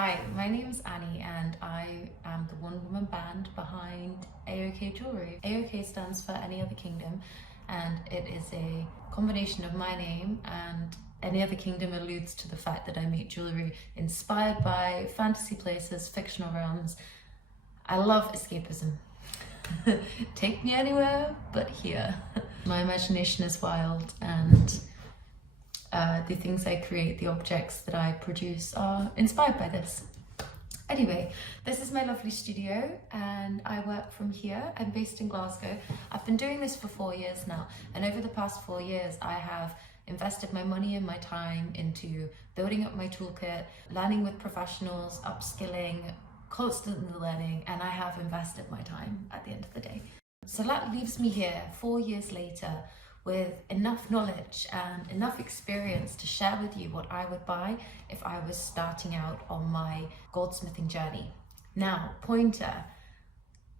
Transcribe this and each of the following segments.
Hi, my name is Annie and I am the one-woman band behind AOK Jewellery. AOK stands for Any Other Kingdom, and it is a combination of my name, and Any Other Kingdom alludes to the fact that I make jewellery inspired by fantasy places, fictional realms. I love escapism. Take me anywhere but here. My imagination is wild, and the things I create, the objects that I produce are inspired by this. Anyway, this is my lovely studio and I work from here. I'm based in Glasgow. I've been doing this for 4 years now, and over the past 4 years I have invested my money and my time into building up my toolkit, learning with professionals, upskilling, constantly learning, and I have invested my time at the end of the day. So that leaves me here 4 years later with enough knowledge and enough experience to share with you what I would buy if I was starting out on my goldsmithing journey. Now, pointer,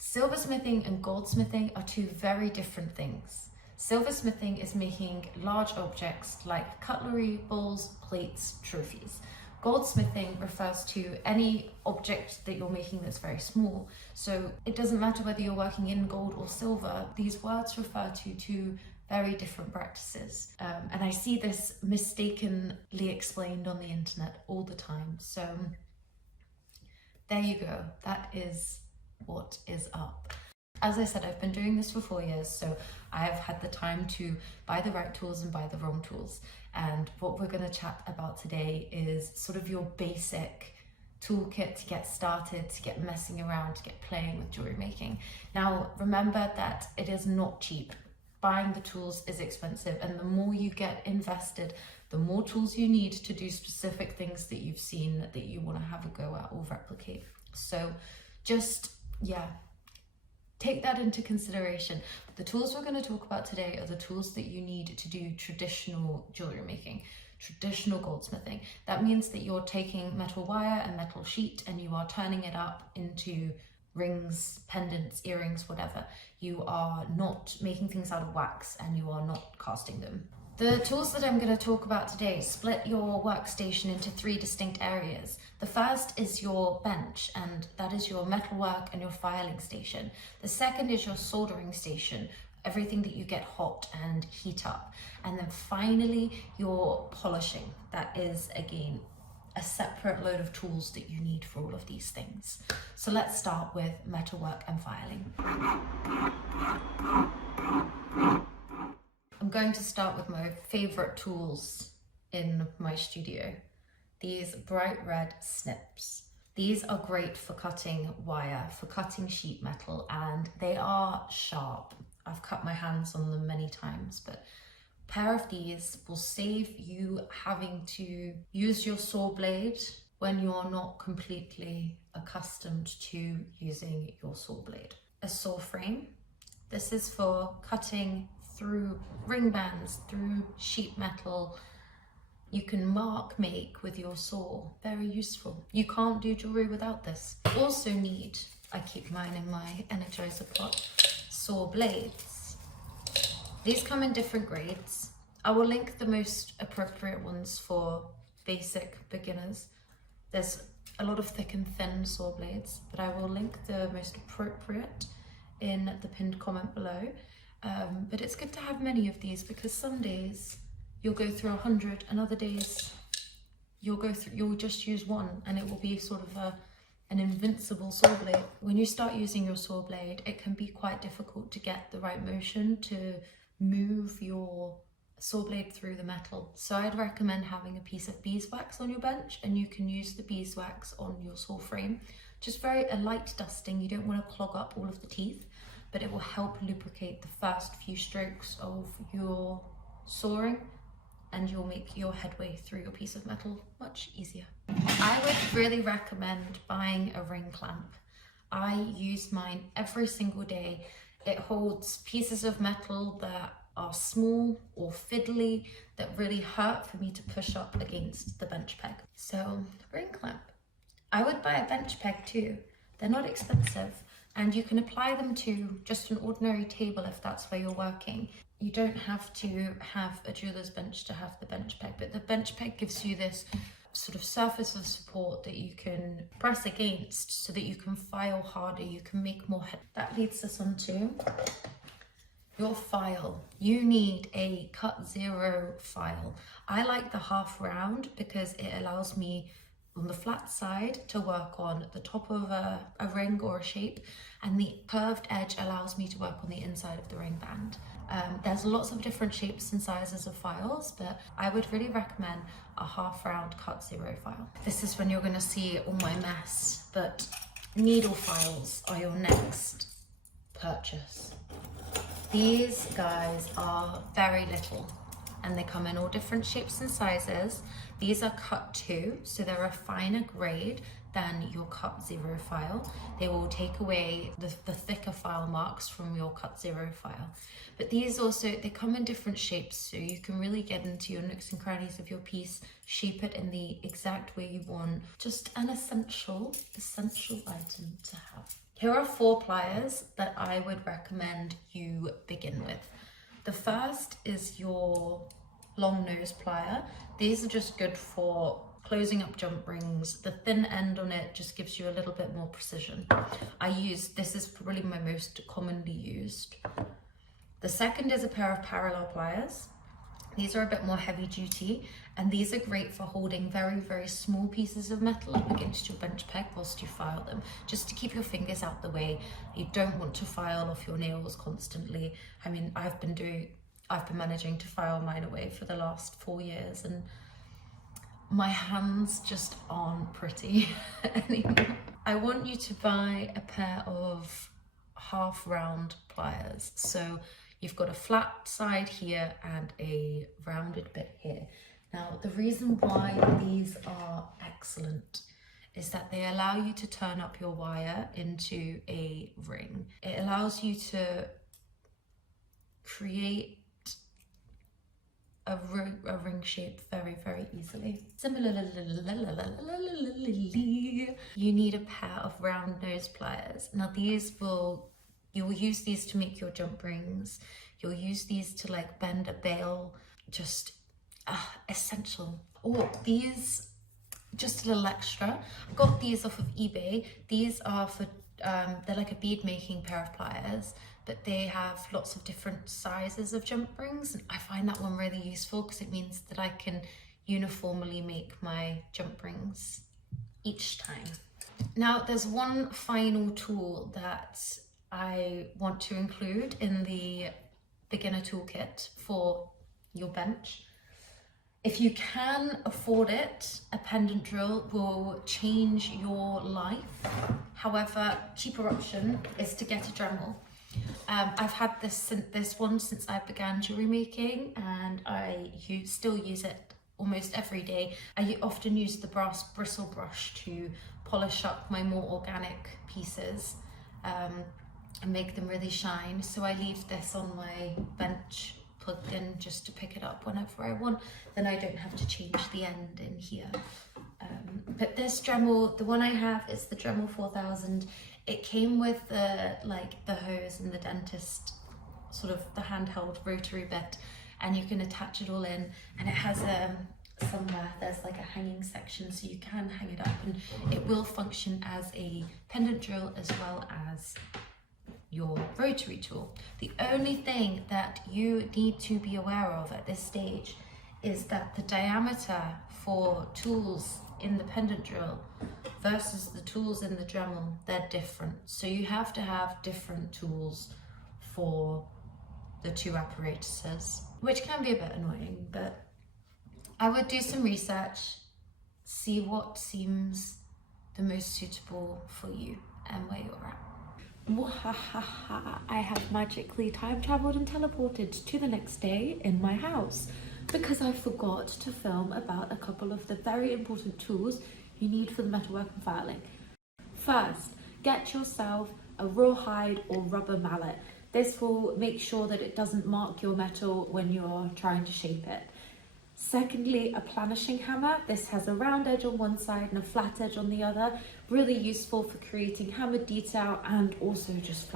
silversmithing and goldsmithing are two very different things. Silversmithing is making large objects like cutlery, bowls, plates, trophies. Goldsmithing refers to any object that you're making that's very small. So it doesn't matter whether you're working in gold or silver, these words refer to two very different practices. And I see this mistakenly explained on the internet all the time. So there you go, that is what is up. As I said, I've been doing this for 4 years, so I have had the time to buy the right tools and buy the wrong tools. And what we're going to chat about today is sort of your basic toolkit to get started, to get messing around, to get playing with jewelry making. Now, remember that it is not cheap. Buying the tools is expensive, and the more you get invested, the more tools you need to do specific things that you've seen that you want to have a go at or replicate. So just, take that into consideration. The tools we're going to talk about today are the tools that you need to do traditional jewelry making, traditional goldsmithing. That means that you're taking metal wire and metal sheet and you are turning it up into rings, pendants, earrings, whatever. You are not making things out of wax and you are not casting them. The tools that I'm going to talk about today split your workstation into 3 distinct areas. The first is your bench, and that is your metalwork and your filing station. The second is your soldering station, everything that you get hot and heat up. And then finally, your polishing. That is, again, a separate load of tools that you need for all of these things. So let's start with metalwork and filing. I'm going to start with my favorite tools in my studio. These bright red snips. These are great for cutting wire, for cutting sheet metal, and they are sharp. I've cut my hands on them many times, but a pair of these will save you having to use your saw blade when you're not completely accustomed to using your saw blade. A saw frame. This is for cutting through ring bands, through sheet metal. You can mark make with your saw, very useful. You can't do jewelry without this. You also need, I keep mine in my Energizer pot, saw blades. These come in different grades. I will link the most appropriate ones for basic beginners. There's a lot of thick and thin saw blades, but I will link the most appropriate in the pinned comment below. But it's good to have many of these because some days you'll go through 100 and other days you'll just use one and it will be sort of an invincible saw blade. When you start using your saw blade, it can be quite difficult to get the right motion to move your saw blade through the metal. So I'd recommend having a piece of beeswax on your bench, and you can use the beeswax on your saw frame. Just a light dusting. You don't want to clog up all of the teeth, but it will help lubricate the first few strokes of your sawing, and you'll make your headway through your piece of metal much easier. I would really recommend buying a ring clamp. I use mine every single day. It holds pieces of metal that are small or fiddly that really hurt for me to push up against the bench peg. So, ring clamp. I would buy a bench peg too. They're not expensive, and you can apply them to just an ordinary table if that's where you're working. You don't have to have a jeweler's bench to have the bench peg, but the bench peg gives you this sort of surface of support that you can press against so that you can file harder, you can make more head. That leads us on to your file. You need a cut 0 file. I like the half round because it allows me on the flat side to work on the top of a ring or a shape, and the curved edge allows me to work on the inside of the ring band. There's lots of different shapes and sizes of files, but I would really recommend a half round cut 0 file. This is when you're going to see all my mess, but needle files are your next purchase. These guys are very little and they come in all different shapes and sizes. These are cut 2, so they're a finer grade than your cut 0 file. They will take away the thicker file marks from your cut 0 file. But these also, they come in different shapes, so you can really get into your nooks and crannies of your piece, shape it in the exact way you want. Just an essential item to have. Here are 4 pliers that I would recommend you begin with. The first is your long nose plier. These are just good for closing up jump rings. The thin end on it just gives you a little bit more precision. This is probably my most commonly used. The second is a pair of parallel pliers. These are a bit more heavy duty, and these are great for holding very, very small pieces of metal up against your bench peg whilst you file them, just to keep your fingers out the way. You don't want to file off your nails constantly. I mean, I've been managing to file mine away for the last 4 years, and my hands just aren't pretty anymore. I want you to buy a pair of half round pliers. So you've got a flat side here and a rounded bit here. Now, the reason why these are excellent is that they allow you to turn up your wire into a ring. It allows you to create a ring shape very, very easily. Similarly, you need a pair of round nose pliers. Now you'll use these to make your jump rings. You'll use these to like bend a bail, just essential. Oh, these, just a little extra. I got these off of eBay. These are for, they're like a bead making pair of pliers, but they have lots of different sizes of jump rings. And I find that one really useful because it means that I can uniformly make my jump rings each time. Now, there's one final tool that I want to include in the beginner toolkit for your bench. If you can afford it, a pendant drill will change your life. However, cheaper option is to get a Dremel. I've had this one since I began jewelry making, and I still use it almost every day. I often use the brass bristle brush to polish up my more organic pieces and make them really shine. So I leave this on my bench plugged in just to pick it up whenever I want. Then I don't have to change the end in here. But this Dremel, the one I have is the Dremel 4000. It came with the hose and the dentist, sort of the handheld rotary bit, and you can attach it all in, and it has somewhere there's like a hanging section, so you can hang it up, and it will function as a pendant drill as well as your rotary tool. The only thing that you need to be aware of at this stage is that the diameter for tools in the pendant drill versus the tools in the Dremel, they're different. So you have to have different tools for the two apparatuses, which can be a bit annoying, but I would do some research, see what seems the most suitable for you and where you're at. I have magically time traveled and teleported to the next day in my house because I forgot to film about a couple of the very important tools you need for the metalwork and filing. First, get yourself a rawhide or rubber mallet. This will make sure that it doesn't mark your metal when you're trying to shape it. Secondly, a planishing hammer. This has a round edge on one side and a flat edge on the other. Really useful for creating hammered detail and also just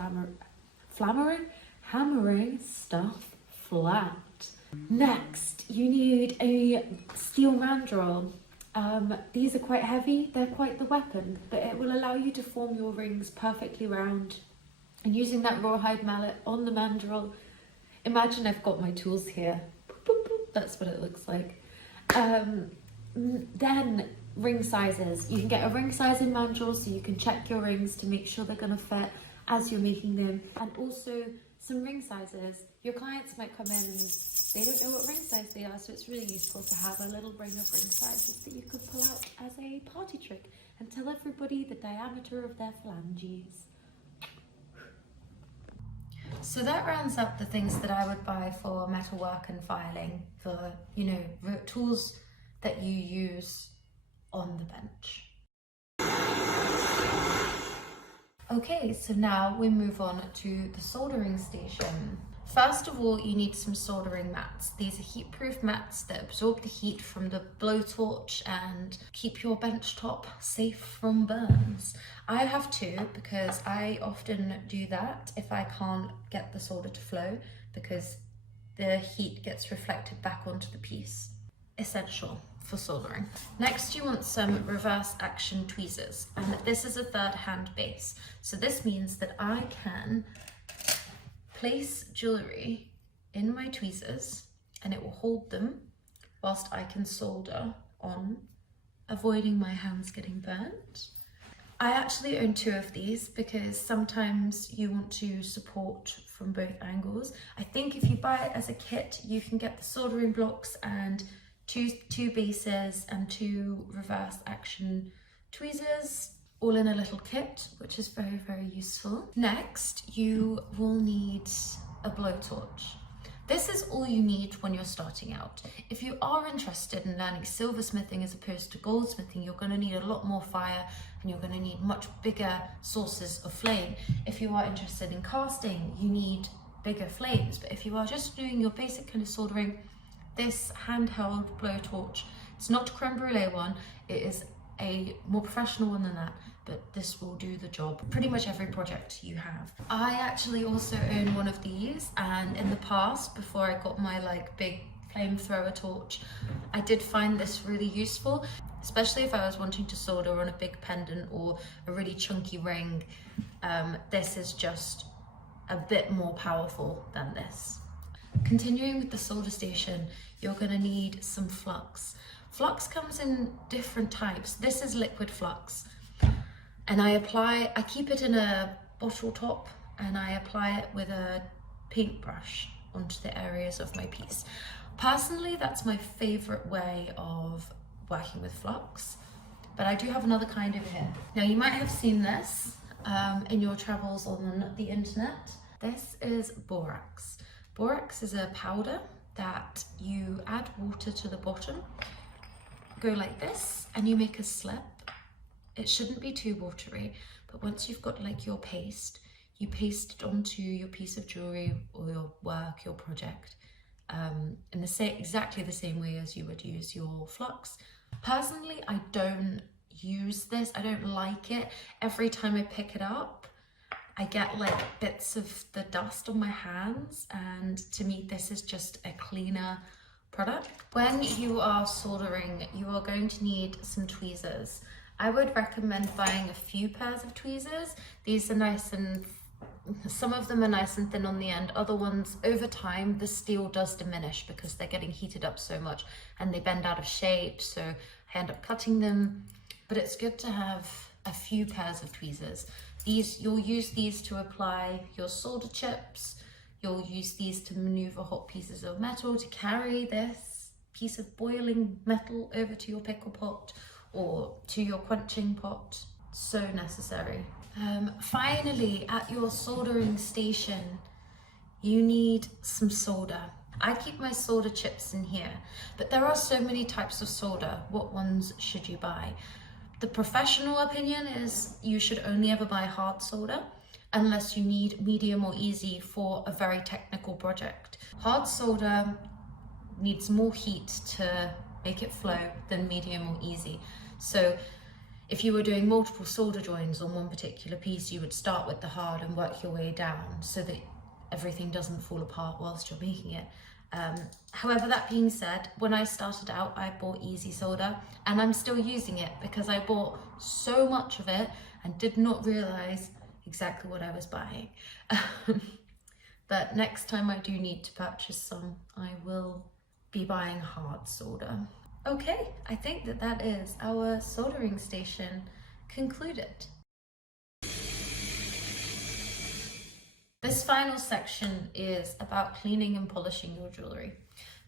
hammering stuff flat. Next, you need a steel mandrel. These are quite heavy, they're quite the weapon, but it will allow you to form your rings perfectly round. And using that rawhide mallet on the mandrel, imagine I've got my tools here. Boop, boop, boop. That's what it looks like. Then ring sizes. You can get a ring size in mandrel so you can check your rings to make sure they're going to fit as you're making them. And also some ring sizes. Your clients might come in and they don't know what ring size they are, so it's really useful to have a little ring of ring sizes that you could pull out as a party trick and tell everybody the diameter of their phalanges. So that rounds up the things that I would buy for metalwork and filing, for, you know, tools that you use on the bench. Okay, so now we move on to the soldering station. First of all, you need some soldering mats. These are heat-proof mats that absorb the heat from the blowtorch and keep your bench top safe from burns. I have two because I often do that if I can't get the solder to flow, because the heat gets reflected back onto the piece. Essential for soldering. Next, you want some reverse action tweezers, and this is a third hand base. So this means that I can place jewellery in my tweezers and it will hold them whilst I can solder on, avoiding my hands getting burnt. I actually own two of these because sometimes you want to support from both angles. I think if you buy it as a kit, you can get the soldering blocks and two bases and two reverse action tweezers all in a little kit, which is very, very useful. Next, you will need a blowtorch. This is all you need when you're starting out. If you are interested in learning silversmithing as opposed to goldsmithing, you're going to need a lot more fire and you're going to need much bigger sources of flame. If you are interested in casting, you need bigger flames. But if you are just doing your basic kind of soldering, this handheld blowtorch, it's not a creme brulee one, it is a more professional one than that, but this will do the job pretty much every project you have. I actually also own one of these, and in the past, before I got my like big flamethrower torch, I did find this really useful, especially if I was wanting to solder on a big pendant or a really chunky ring. This is just a bit more powerful than this. Continuing with the solder station, you're going to need some flux. Flux comes in different types. This is liquid flux, and I keep it in a bottle top and I apply it with a paintbrush onto the areas of my piece. Personally, that's my favorite way of working with flux, but I do have another kind over here. Now, you might have seen this in your travels on the internet. This is borax. Borax is a powder that you add water to the bottom, go like this, and you make a slip. It shouldn't be too watery, but once you've got like your paste, you paste it onto your piece of jewellery or your work, your project, in exactly the same way as you would use your flux. Personally, I don't use this, I don't like it. Every time I pick it up, I get like bits of the dust on my hands, and to me this is just a cleaner product. When you are soldering, you are going to need some tweezers. I would recommend buying a few pairs of tweezers. These are nice and, some of them are nice and thin on the end. Other ones, over time, the steel does diminish because they're getting heated up so much and they bend out of shape, so I end up cutting them. But it's good to have a few pairs of tweezers. You'll use these to apply your solder chips. You'll use these to maneuver hot pieces of metal, to carry this piece of boiling metal over to your pickle pot or to your quenching pot. So necessary. Finally, at your soldering station, you need some solder. I keep my solder chips in here, but there are so many types of solder. What ones should you buy? The professional opinion is you should only ever buy hard solder unless you need medium or easy for a very technical project. Hard solder needs more heat to make it flow than medium or easy. So if you were doing multiple solder joins on one particular piece, you would start with the hard and work your way down so that everything doesn't fall apart whilst you're making it. However, that being said, when I started out, I bought Easy Solder, and I'm still using it because I bought so much of it and did not realize exactly what I was buying. But next time I do need to purchase some, I will be buying hard solder. Okay, I think that is our soldering station concluded. This final section is about cleaning and polishing your jewellery.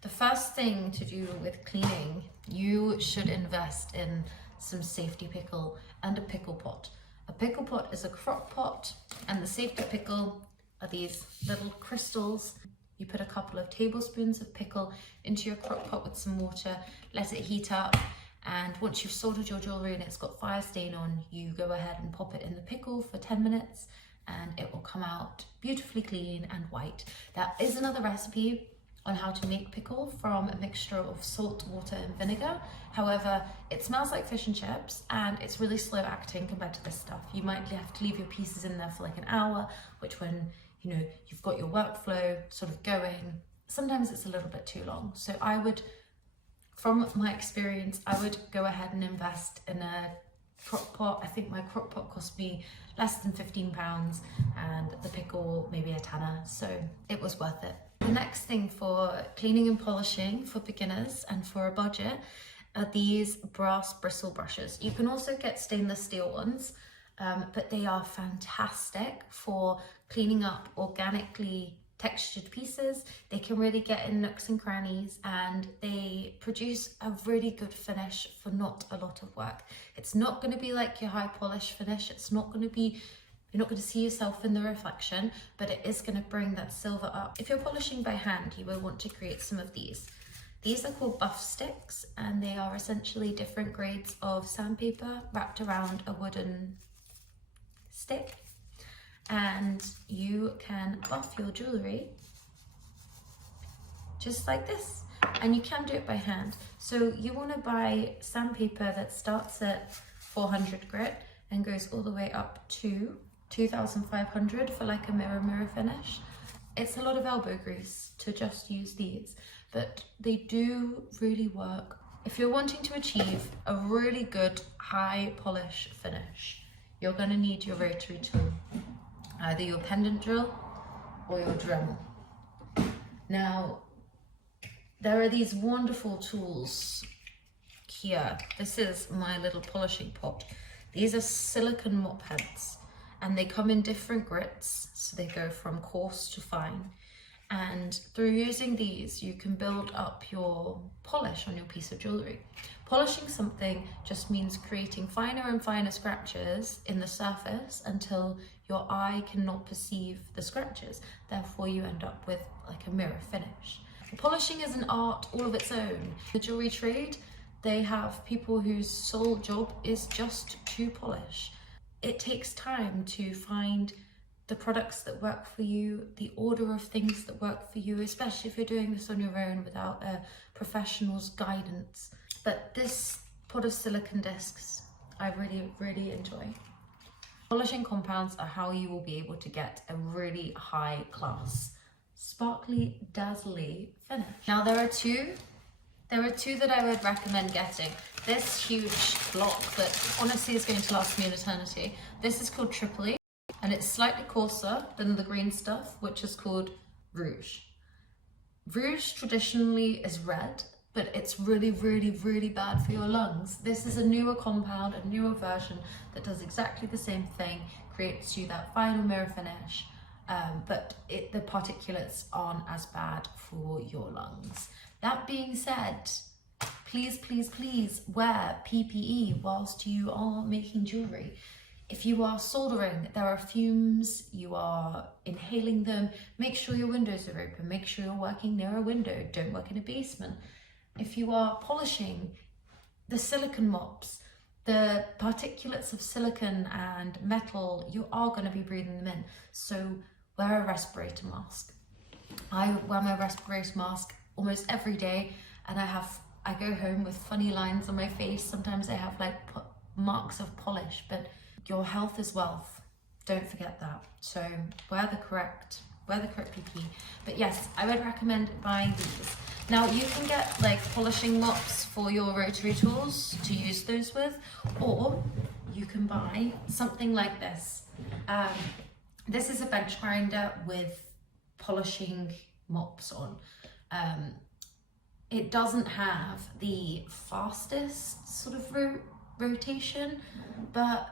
The first thing to do with cleaning, you should invest in some safety pickle and a pickle pot. A pickle pot is a crock pot, and the safety pickle are these little crystals. You put a couple of tablespoons of pickle into your crock pot with some water, let it heat up, and once you've soldered your jewellery and it's got fire stain on, you go ahead and pop it in the pickle for 10 minutes and it will come out beautifully clean and white. There is another recipe on how to make pickle from a mixture of salt, water and vinegar. However, it smells like fish and chips and it's really slow acting compared to this stuff. You might have to leave your pieces in there for like an hour, which when you've got your workflow sort of going, sometimes it's a little bit too long. So I would, from my experience, I would go ahead and invest in a crock pot. I think my crock pot cost me less than £15 and the pickle maybe a tenner, so it was worth it. The next thing for cleaning and polishing for beginners and for a budget are these brass bristle brushes. You can also get stainless steel ones, but they are fantastic for cleaning up organically textured pieces. They can really get in nooks and crannies and they produce a really good finish for not a lot of work. It's not going to be like your high polish finish. It's not going to be, you're not going to see yourself in the reflection, but it is going to bring that silver up. If you're polishing by hand, you will want to create some of these. These are called buff sticks and they are essentially different grades of sandpaper wrapped around a wooden stick. And you can buff your jewellery just like this, and you can do it by hand. So you want to buy sandpaper that starts at 400 grit and goes all the way up to 2500 for like a mirror finish. It's a lot of elbow grease to just use these, but they do really work. If you're wanting to achieve a really good high polish finish, you're going to need your rotary tool. Either your pendant drill or your Dremel. Now, there are these wonderful tools here. This is my little polishing pot. These are silicone mop heads and they come in different grits. So they go from coarse to fine. And through using these, you can build up your polish on your piece of jewellery. Polishing something just means creating finer and finer scratches in the surface until your eye cannot perceive the scratches. Therefore, you end up with like a mirror finish. Polishing is an art all of its own. The jewellery trade, they have people whose sole job is just to polish. It takes time to find the products that work for you, the order of things that work for you, especially if you're doing this on your own without a professional's guidance. But this pot of silicone discs, I really, really enjoy. Polishing compounds are how you will be able to get a really high class, sparkly, dazzly finish. Now there are two that I would recommend getting. This huge block that honestly is going to last me an eternity. This is called Tripoli. And it's slightly coarser than the green stuff, which is called Rouge. Rouge traditionally is red, but it's really, really, really bad for your lungs. This is a newer compound, a newer version that does exactly the same thing, creates you that final mirror finish, but the particulates aren't as bad for your lungs. That being said, please, please, please wear PPE whilst you are making jewellery. If you are soldering, there are fumes, you are inhaling them, make sure your windows are open, make sure you're working near a window, don't work in a basement. If you are polishing, the silicone mops, the particulates of silicone and metal, you are going to be breathing them in. So wear a respirator mask. I wear my respirator mask almost every day and I go home with funny lines on my face. Sometimes I have like marks of polish, but your health is wealth. Don't forget that. So wear wear the correct PPE. But yes, I would recommend buying these. Now you can get like polishing mops for your rotary tools to use those with, or you can buy something like this. This is a bench grinder with polishing mops on. It doesn't have the fastest sort of rotation, but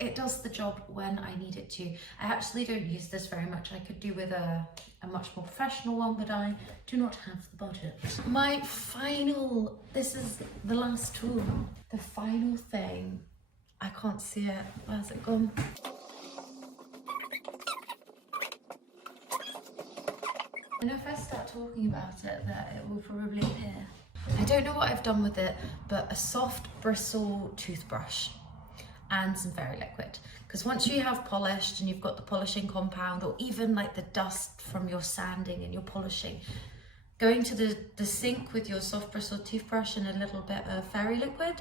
it does the job when I need it to. I actually don't use this very much. I could do with a much more professional one, but I do not have the budget. My final, this is the last tool. The final thing, I can't see it. Where's it gone? I know if I start talking about it that it will probably appear. I don't know what I've done with it, but a soft bristle toothbrush and some fairy liquid. Because once you have polished and you've got the polishing compound, or even like the dust from your sanding and your polishing, going to the sink with your soft bristle toothbrush and a little bit of fairy liquid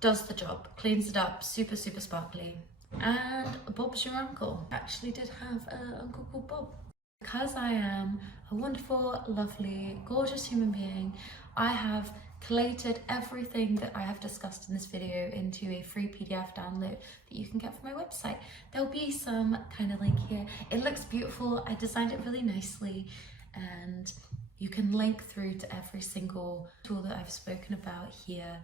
does the job, cleans it up, super, super sparkly. And Bob's your uncle. I actually did have an uncle called Bob. Because I am a wonderful, lovely, gorgeous human being, I have collated everything that I have discussed in this video into a free PDF download that you can get from my website. There'll be some kind of link here. It looks beautiful. I designed it really nicely, and you can link through to every single tool that I've spoken about here.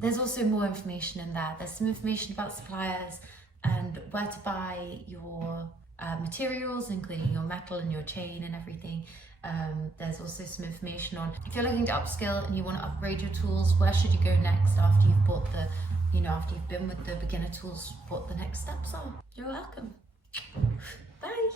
There's also more information in there. There's some information about suppliers and where to buy your materials, including your metal and your chain and everything. There's also some information on if you're looking to upskill and you want to upgrade your tools, where should you go next after you've bought the, after you've been with the beginner tools, what the next steps are. You're welcome. Bye.